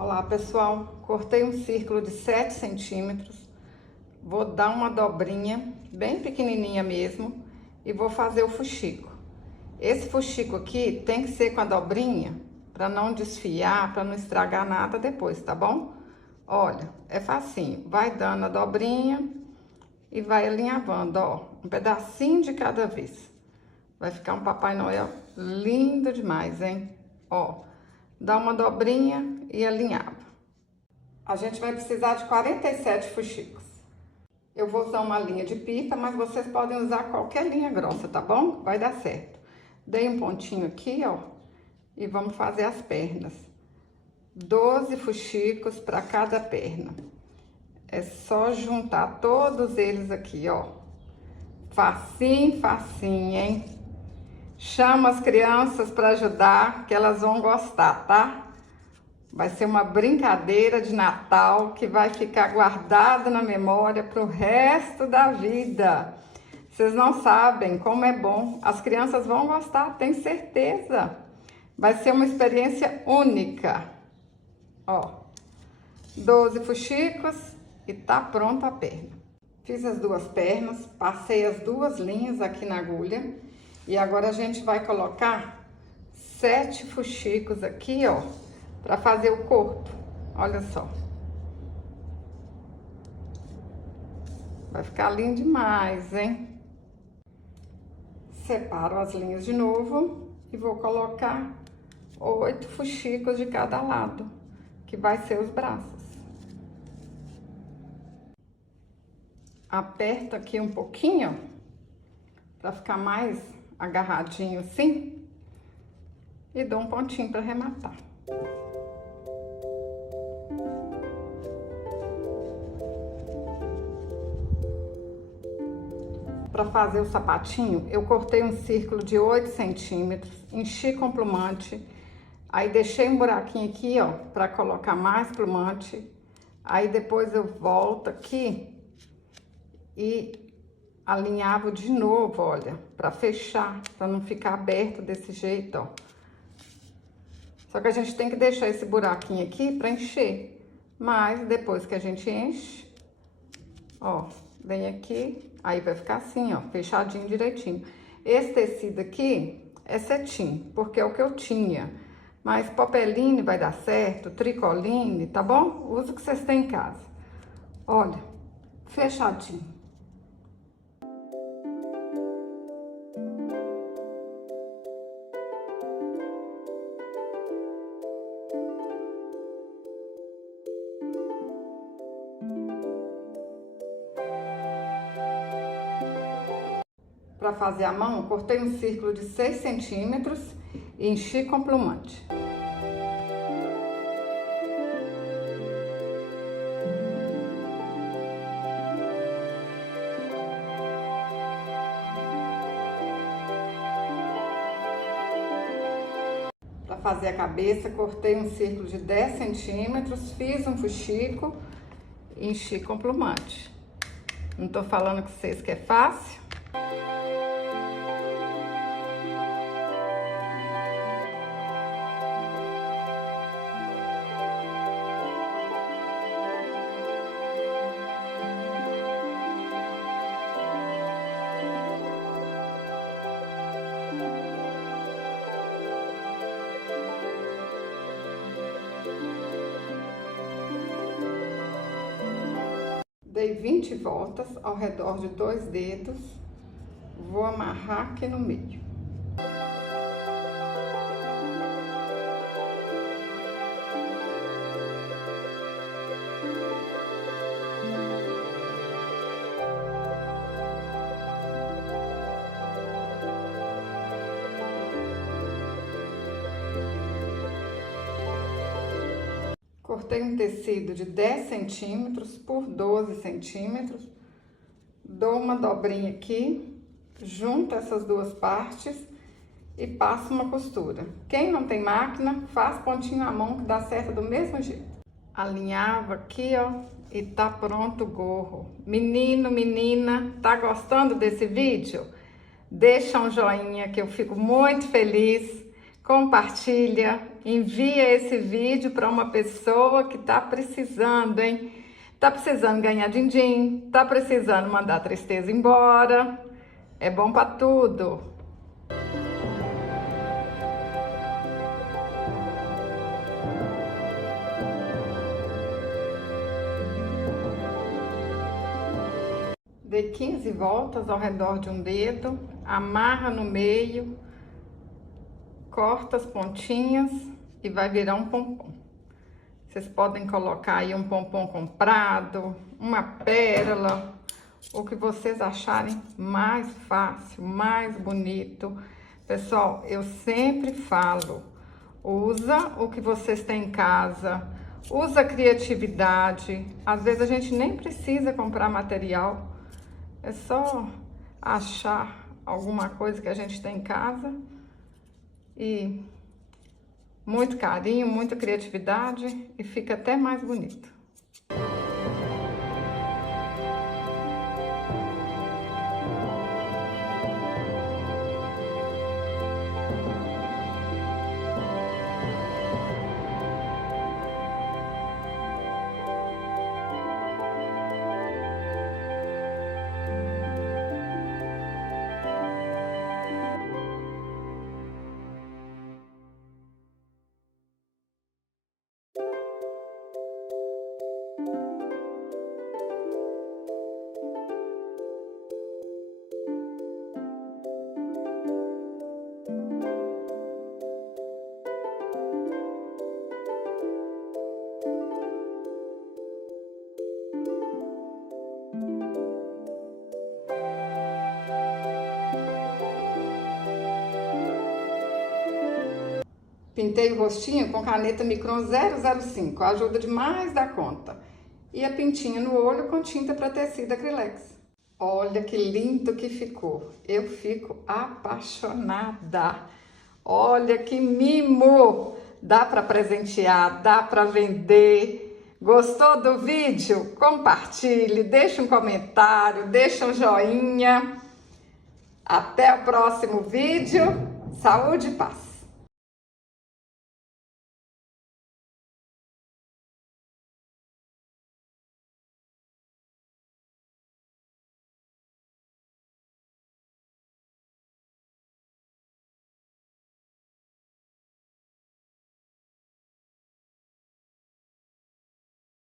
Olá pessoal, cortei um círculo de 7 centímetros, vou dar uma dobrinha bem pequenininha mesmo e vou fazer o fuxico. Esse fuxico aqui tem que ser com a dobrinha para não desfiar, para não estragar nada depois, tá bom? Olha, é facinho, vai dando a dobrinha e vai alinhavando, ó, um pedacinho de cada vez. Vai ficar um Papai Noel lindo demais, hein? Ó, dá uma dobrinha e alinhava. A gente vai precisar de 47 fuxicos. Eu vou usar uma linha de pipa, mas vocês podem usar qualquer linha grossa, tá bom? Vai dar certo. Dei um pontinho aqui, ó, e vamos fazer as pernas. 12 fuxicos para cada perna. É só juntar todos eles aqui, ó. Facinho, facinho, hein? Chama as crianças para ajudar, que elas vão gostar, tá? Vai ser uma brincadeira de Natal que vai ficar guardada na memória para o resto da vida. Vocês não sabem como é bom. As crianças vão gostar, tenho certeza. Vai ser uma experiência única. Ó, 12 fuxicos e tá pronta a perna. Fiz as duas pernas, passei as duas linhas aqui na agulha. E agora a gente vai colocar 7 fuxicos aqui, ó, para fazer o corpo. Olha só. Vai ficar lindo demais, hein? Separo as linhas de novo e vou colocar 8 fuxicos de cada lado, que vai ser os braços. Aperto aqui um pouquinho, para ficar mais agarradinho assim, e dou um pontinho para arrematar. Para fazer o sapatinho, eu cortei um círculo de 8 centímetros, enchi com plumante, aí deixei um buraquinho aqui, ó, para colocar mais plumante, aí depois eu volto aqui e alinhavo de novo, olha, para fechar, para não ficar aberto desse jeito, ó. Só que a gente tem que deixar esse buraquinho aqui para encher, mas depois que a gente enche, ó, vem aqui, aí vai ficar assim, ó, fechadinho direitinho. Esse tecido aqui é cetim, porque é o que eu tinha, mas popeline vai dar certo, tricoline, tá bom? Usa o que vocês têm em casa. Olha, fechadinho. Para fazer a mão, cortei um círculo de 6 centímetros e enchi com plumante. Para fazer a cabeça, cortei um círculo de 10 centímetros, fiz um fuxico e enchi com plumante. Não tô falando com vocês que é fácil? Dei 20 voltas ao redor de 2 dedos, vou amarrar aqui no meio. Cortei um tecido de 10 centímetros por 12 centímetros, dou uma dobrinha aqui, junto essas duas partes e passo uma costura. Quem não tem máquina, faz pontinho à mão que dá certo do mesmo jeito. Alinhava aqui, ó, e tá pronto o gorro. Menino, menina, tá gostando desse vídeo? Deixa um joinha que eu fico muito feliz, compartilha. Envia esse vídeo para uma pessoa que tá precisando, hein? Tá precisando ganhar din-din, tá precisando mandar a tristeza embora. É bom para tudo. Dê 15 voltas ao redor de um dedo, amarra no meio, corta as pontinhas e vai virar um pompom. Vocês podem colocar aí um pompom comprado, uma pérola, o que vocês acharem mais fácil, mais bonito. Pessoal, eu sempre falo, usa o que vocês têm em casa, usa a criatividade. Às vezes a gente nem precisa comprar material, é só achar alguma coisa que a gente tem em casa e muito carinho, muita criatividade e fica até mais bonito. Pintei o rostinho com caneta Micron 005, ajuda demais da conta. E a pintinha no olho com tinta para tecido acrylex. Olha que lindo que ficou. Eu fico apaixonada. Olha que mimo. Dá para presentear, dá para vender. Gostou do vídeo? Compartilhe, deixa um comentário, deixa um joinha. Até o próximo vídeo. Saúde e paz.